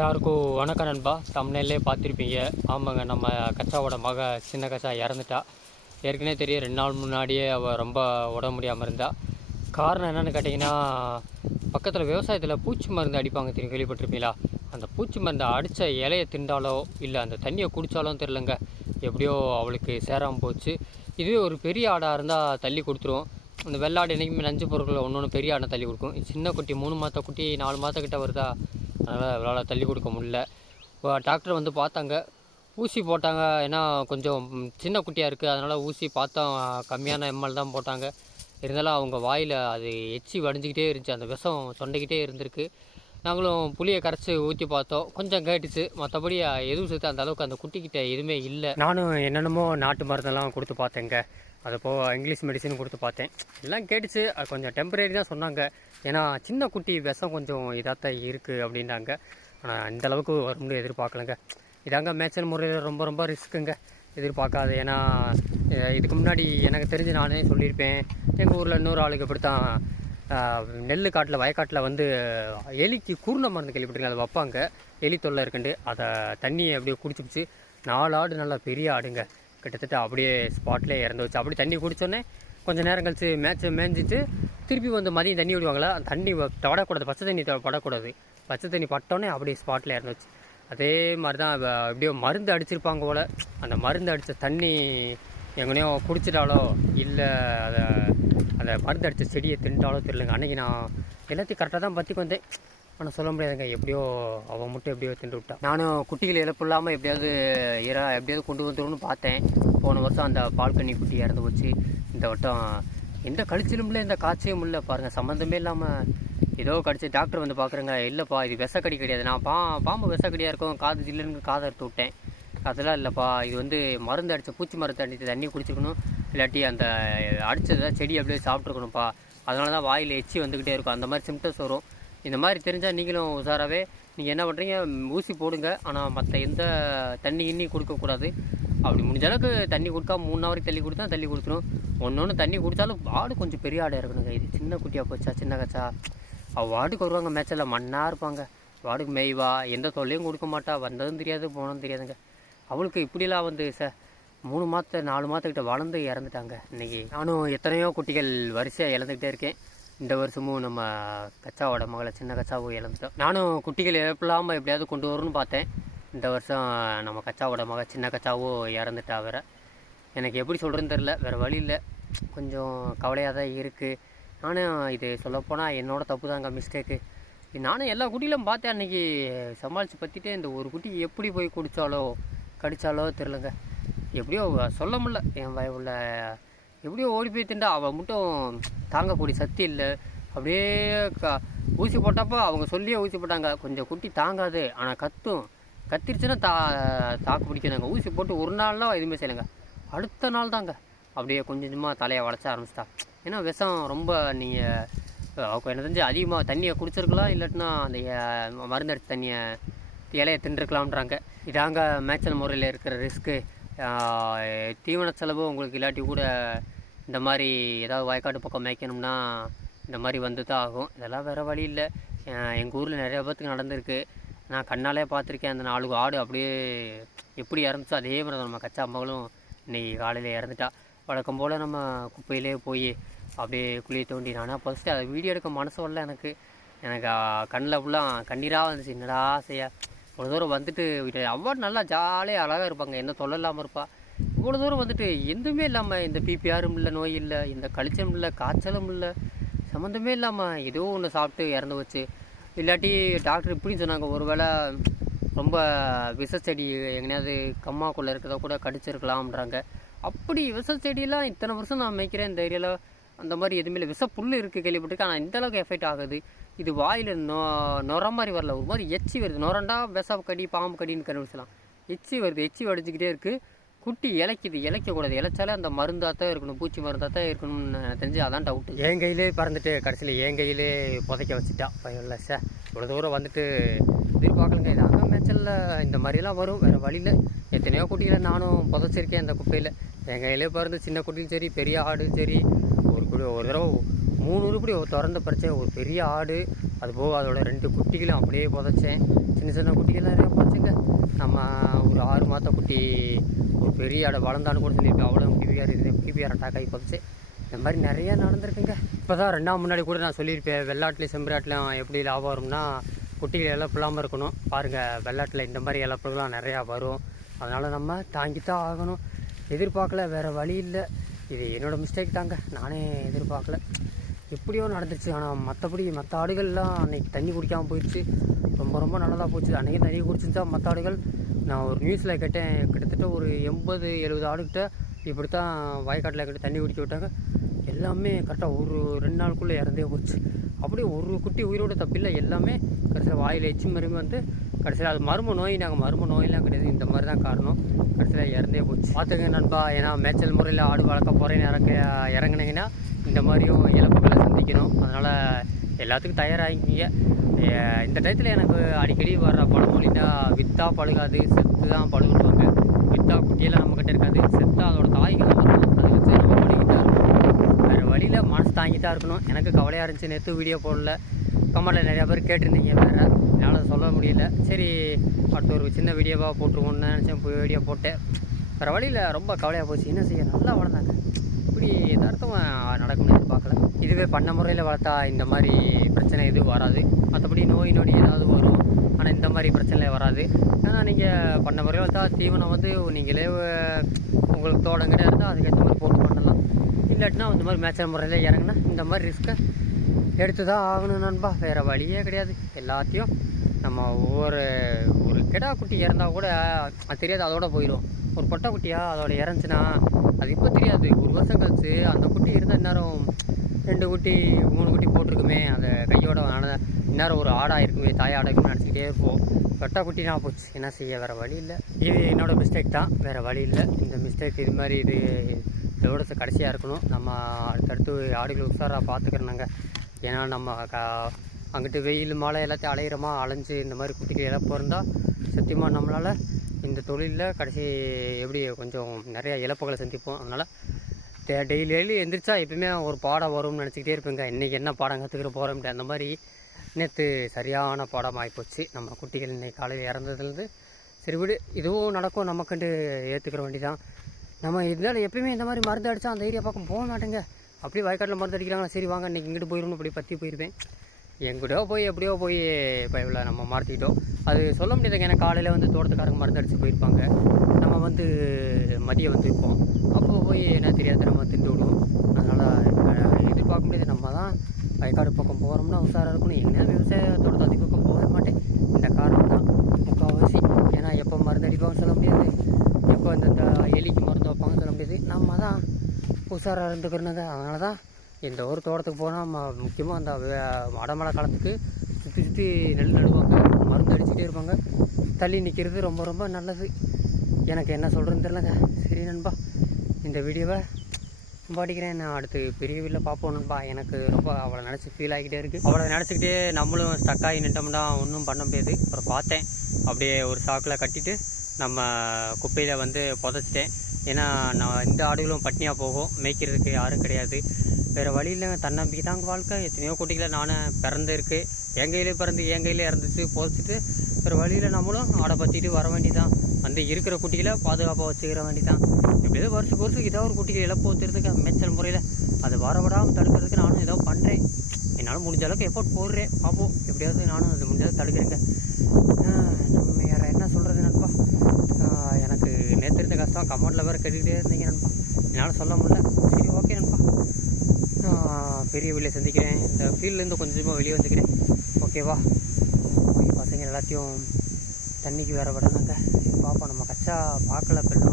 எல்லாருக்கும் வணக்கம் நண்பா. தமிழ்நிலே பார்த்துருப்பீங்க. ஆமாங்க நம்ம கச்சாவோட மக சின்ன கச்சா இறந்துட்டா. ஏற்கனவே தெரியும் ரெண்டு நாள் முன்னாடியே அவள் ரொம்ப உடம்பு முடியாமல் இருந்தா. காரணம் என்னென்னு கேட்டிங்கன்னா பக்கத்தில் விவசாயத்தில் பூச்சி மருந்து அடிப்பாங்க தெரியும் கேள்விப்பட்டிருப்பீங்களா? அந்த பூச்சி மருந்தை அடித்த இலையை திண்டாலோ இல்லை அந்த தண்ணியை குடித்தாலும் தெரிலங்க எப்படியோ அவளுக்கு சேராமல் போச்சு. இதுவே ஒரு பெரிய ஆடாக இருந்தால் தள்ளி கொடுத்துரும். அந்த வெள்ளாடு என்றைக்குமே நஞ்சு பொருட்களை ஒன்று ஒன்று பெரிய ஆடை தள்ளி கொடுக்கும். சின்ன குட்டி மூணு மாத குட்டி நாலு மாதக்கிட்ட வருதா? அதனால் அவளால் தள்ளி கொடுக்க முடியல. இப்போ டாக்டர் வந்து பார்த்தாங்க. ஊசி போட்டாங்க. ஏன்னா கொஞ்சம் சின்ன குட்டியாக இருக்குது அதனால் ஊசி பார்த்தா கம்மியான எம்எல் தான் போட்டாங்க. இருந்தாலும் அவங்க வாயில் அது எச்சி வடிஞ்சிக்கிட்டே இருந்துச்சு. அந்த விஷம் சொண்டைக்கிட்டே இருந்திருக்கு. நாங்களும் புளியை கரைச்சி ஊற்றி பார்த்தோம். கொஞ்சம் கேட்டுச்சு. மற்றபடி எதுவும் சேர்த்து அந்த அளவுக்கு அந்த குட்டிக்கிட்ட எதுவுமே இல்லை. நானும் என்னென்னமோ நாட்டு மருந்தெல்லாம் கொடுத்து பார்த்தேங்க. அது போக இங்கிலீஷ் மெடிசன் கொடுத்து பார்த்தேன். எல்லாம் கேட்டுச்சு. அது கொஞ்சம் டெம்பரரி தான் சொன்னாங்க. ஏன்னா சின்ன குட்டி விஷம் கொஞ்சம் இதாக தான் இருக்குது அப்படின்னாங்க ஆனால் இந்த அளவுக்கு வரும்னு எதிர்பார்க்கலங்க. இதாங்க மேய்ச்சல் முறையில் ரொம்ப ரொம்ப ரிஸ்க்குங்க. எதிர்பார்க்காது ஏன்னா இதுக்கு முன்னாடி எனக்கு தெரிஞ்சு நானே சொல்லியிருப்பேன். எங்கள் ஊரில் இன்னொரு ஆளுக்கு இப்படி தான் நெல் காட்டில் வயக்காட்டில் வந்து எலிக்கு கூர்ண மருந்து கேள்விப்பட்டிருங்க அதை வைப்பாங்க. எலி தொல்லை இருக்குண்டு அதை தண்ணியை அப்படியே குடிச்சிப்பிச்சு நாலு ஆடு நல்லா பெரிய ஆடுங்க. கிட்டத்தட்ட அப்படியே ஸ்பாட்லேயே இறந்து வச்சு அப்படி தண்ணி குடிச்சோடனே கொஞ்சம் நேரம் கழிச்சு மேட்ச் மேய்ஞ்சிட்டு திருப்பி வந்து மதியம் தண்ணி விடுவாங்களா தண்ணி வ- படக்கூடாது பச்சை தண்ணி படக்கூடாது. பச்சை தண்ணி பட்டோன்னே அப்படியே ஸ்பாட்டில் இறந்துச்சு அதே மாதிரி தான் எப்படியோ மருந்து அடிச்சிருப்பாங்க போல். அந்த மருந்து அடித்த தண்ணி எங்கனையோ குடிச்சிட்டாலோ இல்லை அதை அந்த மருந்து அடித்த செடியை தின்ட்டாலோ தெரியலங்க. அன்றைக்கி நான் எல்லாத்தையும் கரெக்டாக தான் பற்றி வந்தேன். ஆனால் சொல்ல முடியாதுங்க. எப்படியோ அவன் மட்டும் எப்படியோ தின்று விட்டான் நானும் குட்டிகள் இழப்பு இல்லாமல் எப்படியாவது இரா எப்படியாவது கொண்டு வந்துடணும்னு பார்த்தேன். போன வருஷம் அந்த பால் குட்டி இறந்து போச்சு. இந்த வட்டம் எந்த கழிச்சிலும் இல்லை இந்த காய்ச்சியும் இல்லை. பாருங்கள் சம்மந்தமே இல்லாமல் ஏதோ கடிச்சு டாக்டர் வந்து பார்க்குறேங்க இல்லைப்பா இது விஷக்கடி கிடையாது. நான் பா பாம்பு விசக்கடியாக இருக்கும். காது ஜில்லுன்னு காதை எடுத்து விட்டேன். அதெல்லாம் இல்லைப்பா இது வந்து மருந்து அடித்த பூச்சி மருந்து அடித்து தண்ணி குடிச்சிக்கணும். இல்லாட்டி அந்த அடித்ததை செடி அப்படியே சாப்பிட்ருக்கணும்ப்பா அதனால தான் வாயில் எச்சி வந்துக்கிட்டே இருக்கும். அந்த மாதிரி சிம்டம்ஸ் வரும். இந்த மாதிரி தெரிஞ்சால் நீங்களும் உஷாராகவே நீங்கள் என்ன பண்ணுறீங்க ஊசி போடுங்க. ஆனால் மற்ற எந்த தண்ணி இன்னி கொடுக்கக்கூடாது அப்படி முடிஞ்ச அளவுக்கு தண்ணி கொடுக்கா மூணு ஹவருக்கு தள்ளி கொடுத்தா தள்ளி கொடுத்துரும். ஒன்று ஒன்று தண்ணி குடித்தாலும் ஆடு கொஞ்சம் பெரிய ஆடாக இருக்கணுங்க. இது சின்ன குட்டியாக போச்சா சின்ன கச்சா? அவள் வாடுக்கு வருவாங்க மேட்சில் மண்ணாக இருப்பாங்க. வாடுக்கு மேய்வா எந்த தொல்லையும் கொடுக்க மாட்டா. வந்ததும் தெரியாது போனதும் தெரியாதுங்க. அவளுக்கு இப்படிலாம் வந்து சார் மூணு மாதத்தை நாலு மாதத்துக்கிட்ட வளர்ந்து இறந்துட்டாங்க. இன்றைக்கி நானும் எத்தனையோ குட்டிகள் வரிசையாக இழந்துக்கிட்டே இருக்கேன். இந்த வருஷமும் நம்ம கச்சாவோட மகளை சின்ன கச்சாவும் இழந்துட்டோம். நானும் குட்டிகள் இழப்பில்லாமல் எப்படியாவது கொண்டு வரணும்னு பார்த்தேன். இந்த வருஷம் நம்ம கச்சாவோட மக சின்ன கச்சாவும் இறந்துட்டா வேற. எனக்கு எப்படி சொல்கிறேன்னு தெரில வேறு வழி இல்லை. கொஞ்சம் கவலையாக தான் இருக்குது நானும் இது சொல்லப்போனால் என்னோட தப்பு தாங்க மிஸ்டேக்கு நானும் எல்லா குட்டியிலும் பார்த்தேன் அன்றைக்கி சமாளித்து பற்றிட்டு இந்த ஒரு குட்டி எப்படி போய் குடித்தாலோ கடித்தாலோ தெரிலங்க எப்படியோ சொல்ல முடில என் வயவுள்ள எப்படியோ ஓடி போய் திண்டா அவள் மட்டும் தாங்கக்கூடிய சக்தி இல்லை. அப்படியே க ஊசி போட்டப்போ அவங்க சொல்லியே ஊசி போட்டாங்க. கொஞ்சம் குட்டி தாங்காது. ஆனால் கத்தும். கத்திருச்சுன்னா தா தாக்கு பிடிக்கணுங்க. ஊசி போட்டு ஒரு நாள்லாம் எதுவுமே செய்யலைங்க. அடுத்த நாள் தாங்க. அப்படியே கொஞ்சம் கொஞ்சமாக தலையை வளைச்ச ஆரம்பிச்சிட்டா. ஏன்னா விஷம் ரொம்ப நீங்கள் அவங்க என்ன தெரிஞ்சு அதிகமாக தண்ணியை குடிச்சிருக்கலாம். இல்லாட்டினா அந்த மருந்தடிச்ச தண்ணியை இலையை தின்றுக்கலாம்ன்றாங்க. இதாங்க மேய்ச்சல் முறையில் இருக்கிற ரிஸ்க்கு தீவன செலவு உங்களுக்கு இல்லாட்டி கூட இந்த மாதிரி ஏதாவது வயக்காட்டு பக்கம் மேய்க்கணும்னா இந்த மாதிரி வந்து தான் ஆகும். இதெல்லாம் வேறு வழி இல்லை. எங்கள் ஊரில் நிறைய பேர்த்துக்கு நடந்திருக்கு. நான் கண்ணாலே பார்த்துருக்கேன். அந்த நாலு ஆடு அப்படியே எப்படி இறந்துச்சோ அதே மாதிரி தான் நம்ம கச்சா அம்மாவும் இன்னைக்கு காலையில் இறந்துட்டா. வழக்கம் போல் நம்ம குப்பையிலே போய் அப்படியே குழியை தோண்டி ஆனால் ஃபஸ்ட்டு அதை வீடியோ எடுக்க மனசு வரல எனக்கு. எனக்கு கண்ணில் ஃபுல்லாக கண்ணீராக வந்துச்சு. என்னடா செய்ய? இவ்வளோ தூரம் வந்துட்டு அவ்வளோ நல்லா ஜாலியாக அழகாக இருப்பாங்க. என்ன தொல்லை இல்லாமல் இருப்பா. இவ்வளோ தூரம் வந்துட்டு எதுவுமே இல்லாமல் இந்த பிபிஆரும் இல்லை நோய் இல்லை இந்த கழிச்சம் இல்லை காய்ச்சலும் இல்லை சம்மந்தமே இல்லாமல் ஏதோ ஒன்று சாப்பிட்டு இறந்து வச்சு இல்லாட்டி டாக்டர் இப்படின்னு சொன்னாங்க. ஒருவேளை ரொம்ப விஷச்செடி செடி எங்கேயாவது கம்மாக்குள்ளே இருக்கிறத கூட கடிச்சிருக்கலாம்ன்றாங்க. அப்படி விஷ செடியெல்லாம் இத்தனை வருஷம் நான் மேய்க்கிறேன். இந்த ஏரியாவில் அந்த மாதிரி எதுவுமே இல்லை. விஷ புல் இருக்குது கேள்விப்பட்டிருக்கு ஆனால் இந்த அளவுக்கு எஃபெக்ட் ஆகுது. இது வாயில் நொ நொர மாதிரி வரல. ஒரு மாதிரி எச்சி வருது. நொரண்டா விஷ கடி பாம்பு கடின்னு கண்டுபிடிச்சலாம் எச்சி வருது. எச்சி வடிஞ்சிக்கிட்டே இருக்குது குட்டி இலைக்குது. இலைக்கக்கூடாது. இலைச்சாலே அந்த மருந்தாக தான் இருக்கணும். பூச்சி மருந்தாக தான் இருக்கணும்னு தெரிஞ்சு அதான் டவுட்டு என் கையிலே பறந்துட்டு கடைசியில் என் கையிலே புதைக்க வச்சுட்டா. பையன்ல சார் இவ்வளோ தூரம் வந்துட்டு எதிர்பார்க்கலங்க. இது அங்கே மேய்ச்சலில் இந்த மாதிரிலாம் வரும். வேறு வழியில் எத்தனையோ குட்டிகளை நானும் புதைச்சிருக்கேன் அந்த குப்பையில். என் கையிலே பறந்து சின்ன குட்டியும் சரி பெரிய ஆடும் சரி இப்படி ஒரு தடவை மூணு உருப்படி ஒரு திறந்த பறிச்சேன் ஒரு பெரிய ஆடு அது போக அதோட ரெண்டு குட்டிகளும் அப்படியே புதைச்சேன். சின்ன சின்ன குட்டிகள்லாம் நிறையா புதைச்சிங்க. நம்ம ஒரு ஆறு மாத குட்டி ஒரு பெரிய ஆடை வளர்ந்தான்னு கூட சொல்லியிருப்பேன். அவ்வளோ பிபிஆர் இது பிபிஆர் அட்டாக் ஆகி போச்சு இந்த மாதிரி நிறையா நடந்திருக்குங்க. இப்போ தான் ரெண்டாம் முன்னாடி கூட நான் சொல்லியிருப்பேன் வெள்ளாட்டிலையும் செம்பராட்டிலையும் எப்படி லாபம் வரும்னா குட்டிகள் இழப்பு இல்லாமல் இருக்கணும். பாருங்கள் வெள்ளாட்டில் இந்த மாதிரி இழப்புகள்லாம் நிறையா வரும். அதனால் நம்ம தாங்கித்தான் ஆகணும். எதிர்பார்க்கல வேறு வழி இல்லை. இது என்னோடய மிஸ்டேக் தாங்க. நானே எதிர்பார்க்கல. எப்படியோ நடந்துச்சு ஆனால் மற்றபடி மற்ற ஆடுகள்லாம் அன்றைக்கி தண்ணி குடிக்காமல் போயிடுச்சு ரொம்ப ரொம்ப நல்லதாக போச்சு. அன்றைக்கி தண்ணி குடிச்சிருந்தா மற்ற ஆடுகள் நான் ஒரு நியூஸில் கேட்டேன். கிட்டத்தட்ட ஒரு எண்பது எழுபது ஆடுகிட்ட இப்படி தான் வயக்காட்டில் கிட்ட தண்ணி குடிக்க விட்டாங்க. எல்லாமே கரெக்டாக ஒரு ரெண்டு நாளுக்குள்ளே இறந்தே போச்சு. அப்படியே ஒரு குட்டி உயிரோட தப்பில்லை. எல்லாமே கடைசியில் வாயில் எச்சி மருமி வந்து கடைசியில் அது மர்ம நோய் நாங்கள் மர்ம நோயெல்லாம் கிடையாது. இந்த மாதிரி தான் காரணம். கடைசியில் இறந்தே போச்சு. பார்த்துங்க நண்பா ஏன்னா மேய்ச்சல் முறையில் ஆடு வளர்க்க போகிறேன்னு இறக்க இறங்குனீங்கன்னா இந்த மாதிரியும் இழப்புகளை சந்திக்கணும். அதனால் எல்லாத்துக்கும் தயாராகிக்கிங்க. ஏ- இந்த டயத்தில் எனக்கு அடிக்கடி வர்ற பழமொழின்னா வித்தா பழுகாது செத்து தான் பழுகுவாங்க வித்தா குட்டியெல்லாம் நம்மக்கிட்ட இருக்காது. செத்தா அதோட தாய்கள் வரும் அதை வச்சு நம்ம பழகிட்டா இருக்கணும். வேறு வழியில் மனசு தாங்கி தான் இருக்கணும். எனக்கு கவலையாக இருந்துச்சு. நேற்று வீடியோ போடல. கமெண்ட்டில் நிறையா பேர் கேட்டிருந்தீங்க வேறு. சொல்ல முடியல. சரி அடுத்த ஒரு சின்ன வீடியோவாக போட்டுருவோன்னு நினச்சேன். போய் வீடியோ போட்டேன். வேறு வழியில் ரொம்ப கவலையாக போச்சு. என்ன செய்ய? நல்லா வளர்ந்தாங்க. இப்படி எதார்த்தம் நடக்கும்னு எதிர்பார்க்கல இதுவே பண்ண முறையில் வளர்த்தா இந்த மாதிரி பிரச்சனை எதுவும் வராது. மற்றபடி நோய் நொடி ஏதாவது வரும். ஆனால் இந்த மாதிரி பிரச்சனை வராது. ஏன்னா நீங்கள் பண்ண முறையில் வளர்த்தா தீவனம் வந்து நீங்களே உங்களுக்கு தோட்டங்கிட்ட இருந்தால் அதுக்கேற்ற மாதிரி போட்டு பண்ணலாம். இல்லாட்டினா இந்த மாதிரி மேட்சர் முறையில் இறங்குனா இந்த மாதிரி ரிஸ்க்கை எடுத்து தான் ஆகணும் நண்பா. வேறு வழியே கிடையாது. எல்லாத்தையும் நம்ம ஒவ்வொரு ஒரு கிடா குட்டி இறந்தால் கூட அது தெரியாது அதோட போயிடும் ஒரு பொட்டை குட்டியாக அதோட இறந்துச்சுன்னா அது இப்போ தெரியாது. ஒரு வருஷம் கழிச்சு அந்த குட்டி இருந்தால் இந்நேரம் ரெண்டு குட்டி மூணு குட்டி போட்டிருக்குமே அந்த கையோட இந்நேரம் ஒரு ஆடாக இருக்குமே தாய் ஆடாக இருக்குமே நினச்சிக்கிட்டே இருப்போம். பொட்டை குட்டி நான் போச்சு. என்ன செய்ய வேறு வழி இல்லை. இது என்னோடய மிஸ்டேக் தான். வேறு வழி இல்லை. இந்த மிஸ்டேக் இது மாதிரி இது இதோட கடைசியாக இருக்கணும். நம்ம அடுத்தடுத்து ஆடுகள் உஷாராக பார்த்துக்கிறனாங்க ஏன்னா நம்ம க அங்கிட்டு வெயில் மழை எல்லாத்தையும் அலையிறமா அலைஞ்சு இந்த மாதிரி குட்டிகள் இழப்பு இருந்தால் சத்தியமாக நம்மளால் இந்த தொழிலில் கடைசி எப்படி கொஞ்சம் நிறையா இழப்புகளை சந்திப்போம். அதனால் டெய்லி டெய்லி எந்திரிச்சா எப்பயுமே ஒரு பாடம் வரும்னு நினச்சிக்கிட்டே இருப்பேங்க. இன்றைக்கி என்ன பாடம் கற்றுக்கிற போகிறோம்ட்டு அந்த மாதிரி நேற்று சரியான பாடம் ஆகிப்போச்சு நம்ம குட்டிகள் இன்றைக்கி காலையில் இறந்ததுலேருந்து சரி விடு இதுவும் நடக்கும். நமக்குண்டு ஏற்றுக்கிற வேண்டி தான் நம்ம இருந்தாலும் எப்பயுமே இந்த மாதிரி மருந்து அடித்தா அந்த ஏரியா பக்கம் போக மாட்டேங்க. அப்படியே வயக்காட்டில் மருந்து அடிக்கிறாங்களா? சரி வாங்க இன்றைக்கி இங்கிட்டு போயிடணும் அப்படி பற்றி போயிருப்பேன் எங்கிட்டயோ போய் எப்படியோ போய் பைபிளை நம்ம மாற்றிக்கிட்டோம் அது சொல்ல முடியாதுங்க ஏன்னா காலையில் வந்து தோட்டத்துக்காரங்க மருந்து அடித்து போயிருப்பாங்க. நம்ம வந்து மதியம் வந்து இருப்போம். அப்போ போய் என்ன தெரியாது நம்ம திண்டு விடுவோம். அதனால் எதிர்பார்க்க முடியாது. நம்ம தான் வயக்காடு பக்கம் போகிறோம்னா உஷாராக இருக்கணும். எங்கன்னா விவசாய தோட்டத்தை பக்கம் போகவே மாட்டேன். இந்த காரணம் தான். முக்கால்வாசி ஏன்னா எப்போ மருந்து அடிப்பாங்கன்னு சொல்ல முடியாது. எப்போ இந்த எலிக்கு மருந்து வைப்பாங்கன்னு சொல்ல முடியாது. நம்ம தான் உஷாராக இருந்துக்கிறனுங்க அதனால தான் இந்த ஒரு தோட்டத்துக்கு போனால் நம்ம முக்கியமாக அந்த வே- அடமழை காலத்துக்கு சுற்றி சுற்றி நெல் நடுவாங்க. மருந்து அடிச்சுட்டே இருப்பாங்க. தள்ளி நிற்கிறது ரொம்ப ரொம்ப நல்லது. எனக்கு என்ன சொல்கிறேன்னு தெரிலங்க சரி நண்பா இந்த வீடியோவை பாடிக்கிறேன் நான் அடுத்து பெரிய வீட்டில் பார்ப்போம் நண்பா. எனக்கு ரொம்ப அவளை நினச்சி ஃபீல் ஆகிக்கிட்டே இருக்குது அவளை நினச்சிக்கிட்டே நம்மளும் ஸ்டக் ஆகி நின்றோம்னா ஒன்றும் பண்ண முடியாது. அப்புறம் பார்த்தேன். அப்படியே ஒரு சாக்கில் கட்டிட்டு நம்ம குப்பையில் வந்து புதைச்சிட்டேன். ஏன்னா நான் இந்த ஆடுகளும் பட்னியாக போகும். மேய்க்கிறதுக்கு யாரும் கிடையாது. வேறு வழியில் தன்னம்பிக்கை தாங்க வாழ்க்கை. எத்தனையோ குட்டிகளை நானே பிறந்திருக்கு என் கையிலே பிறந்து என் கையிலே இறந்துச்சு போச்சுட்டு வேறு வழியில் நம்மளும் ஆடை பற்றிட்டு வர வேண்டியதான் வந்து இருக்கிற குட்டிகளை பாதுகாப்பாக வச்சுக்கிற வேண்டியதான் எப்படியாவது வருஷத்துக்கு வருஷத்துக்கு ஏதோ ஒரு குட்டிகளை இழப்பு வச்சுறதுக்கு மேய்ச்சல் முறையில் அது வரவிடாமல் தடுக்கிறதுக்கு நானும் ஏதோ பண்ணுறேன் என்னால் முடிஞ்ச அளவுக்கு எஃபோர்ட் போடுறேன். பார்ப்போம் எப்படியாவது நானும் அது முடிஞ்ச அளவுக்கு தடுக்கிறேங்க. நம்ம வேறு என்ன சொல்கிறது நண்பா ஆஹ் எனக்கு நேற்று இருந்த கஷ்டம் கமெண்ட்டில் வேறு கேட்டுக்கிட்டே இருந்தீங்க நண்பா. என்னால் சொல்ல முடியல. சரி ஓகே நண்பா. நான் பெரிய வெளியே சந்திக்கிறேன். இந்த ஃபீல்ட்லேருந்து கொஞ்சமாக வெளியே வந்துக்கிறேன். ஓகேவா பசங்க எல்லாத்தையும் தண்ணிக்கு வேற விடணுங்க சரி பார்ப்போம் நம்ம கச்சா பார்க்கல பெண்ணு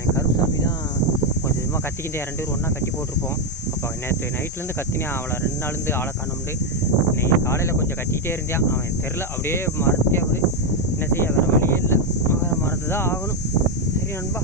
என் கருசாமி தான் கொஞ்சம் கொஞ்சமாக கத்திக்கிட்டே ரெண்டு பேரும் ஒன்றா கட்டி போட்டிருப்போம். அப்போ நேற்று நைட்லேருந்து கத்தினேன். அவளை ரெண்டு நாள்லேருந்து ஆளை காணும்னு இன்னைக்கு காலையில் கொஞ்சம் கத்திக்கிட்டே இருந்தேன் அவன் தெரில அப்படியே மறந்துட்டே அவரு. என்ன செய்ய வேறு வழியே இல்லை. மறந்து தான் ஆகணும். சரி நண்பா